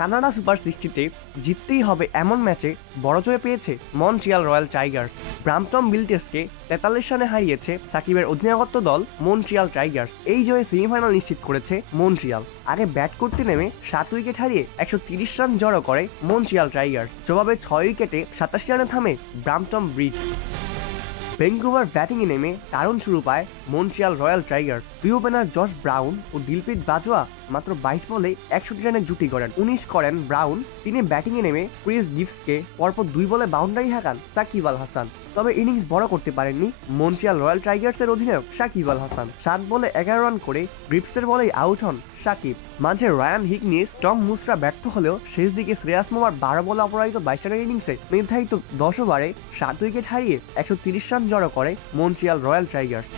Canada super 60-তে জিততেই হবে এমন ম্যাচে বড় জয় পেয়েছে মন্ট্রিয়াল রয়্যাল টাইগার্স। ব্রাম্পটন বিলটেসকে 43 রানে হারিয়েছে সাকিবের অধিনায়কত্ব দল মন্ট্রিয়াল টাইগার্স। এই জয়ে সেমিফাইনাল নিশ্চিত করেছে মন্ট্রিয়াল। আগে ব্যাট করতে নেমে 7 উইকেট হারিয়ে 130 রান জড়ো করে মন্ট্রিয়াল টাইগার্স। জবাবে 6 উইকেটে 87 রানে থামে ব্রাম্পটন ব্রিজ। ভ্যাঙ্কুভার ব্যাটিংয়ে নেমে দারুণ শুরু পায় মন্ট্রিয়াল রয়্যাল টাইগার্স। দুই ওপেনার জশ ব্রাউন ও দিলপ্রিত বাজওয়া মাত্র 22 বলে 61 রানের জুটি গড়েন। 19 করেন ব্রাউন। তিনি ব্যাটিংয়ে নেমে ক্রিস গিবসকে পরপর 2 বলে বাউন্ডারি হাঁকান সাকিব আল হাসান। তবে ইনিংস বড় করতে পারেননি মন্ট্রিয়াল রয়্যাল টাইগার্সের অধিনায়ক সাকিব আল হাসান। 7 বলে 11 রান করে গ্রিপসের বলেই আউট হন সাকিব। মাঝে রায়ান হিগনিস, টম মুসরা ব্যর্থ হলেও শেষ দিকে শ্রেয়াস মোমার 12 বলে অপরাজিত 22 রানের ইনিংসে নির্ধারিত 10 ওভারে 7 উইকেট হারিয়ে 130 রান জড়ো করে মন্ট্রিয়াল রয়্যাল টাইগার্স।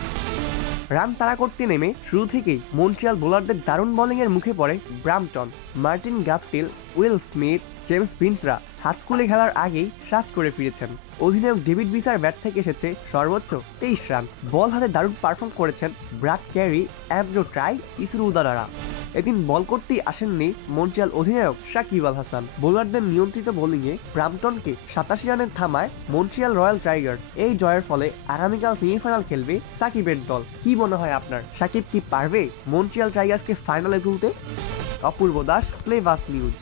রান তাড়া করতে নেমে শুরু থেকেই মন্ট্রিয়াল বোলারদের দারুণ বোলিংয়ের মুখে পড়ে Brampton. Martin Guptill, Will Smith, James ভিন্সরা হাত খুলে খেলার আগেই সাজ করে ফিরেছেন। অধিনায়ক ডেভিড ভিসার ব্যাট থেকে এসেছে সর্বোচ্চ 23 রান। বল হাতে দারুণ পারফর্ম করেছেন Brad carry, Andrew try, Isuru উদারারা। এদিন বল করতেই আসেননি মন্ট্রিয়াল অধিনায়ক সাকিব আল হাসান। বোলারদের নিয়ন্ত্রিত বোলিংয়ে ব্রাম্পটনকে 87 রানে থামায় মন্ট্রিয়াল রয়্যাল টাইগার্স। এই জয়ের ফলে আগামীকাল সেমিফাইনাল খেলবে সাকিবের দল। কি মনে হয় আপনার, সাকিব কি পারবে মন্ট্রিয়াল টাইগার্সকে ফাইনালে তুলতে? অপূর্ব দাস, প্লেবাস নিউজ।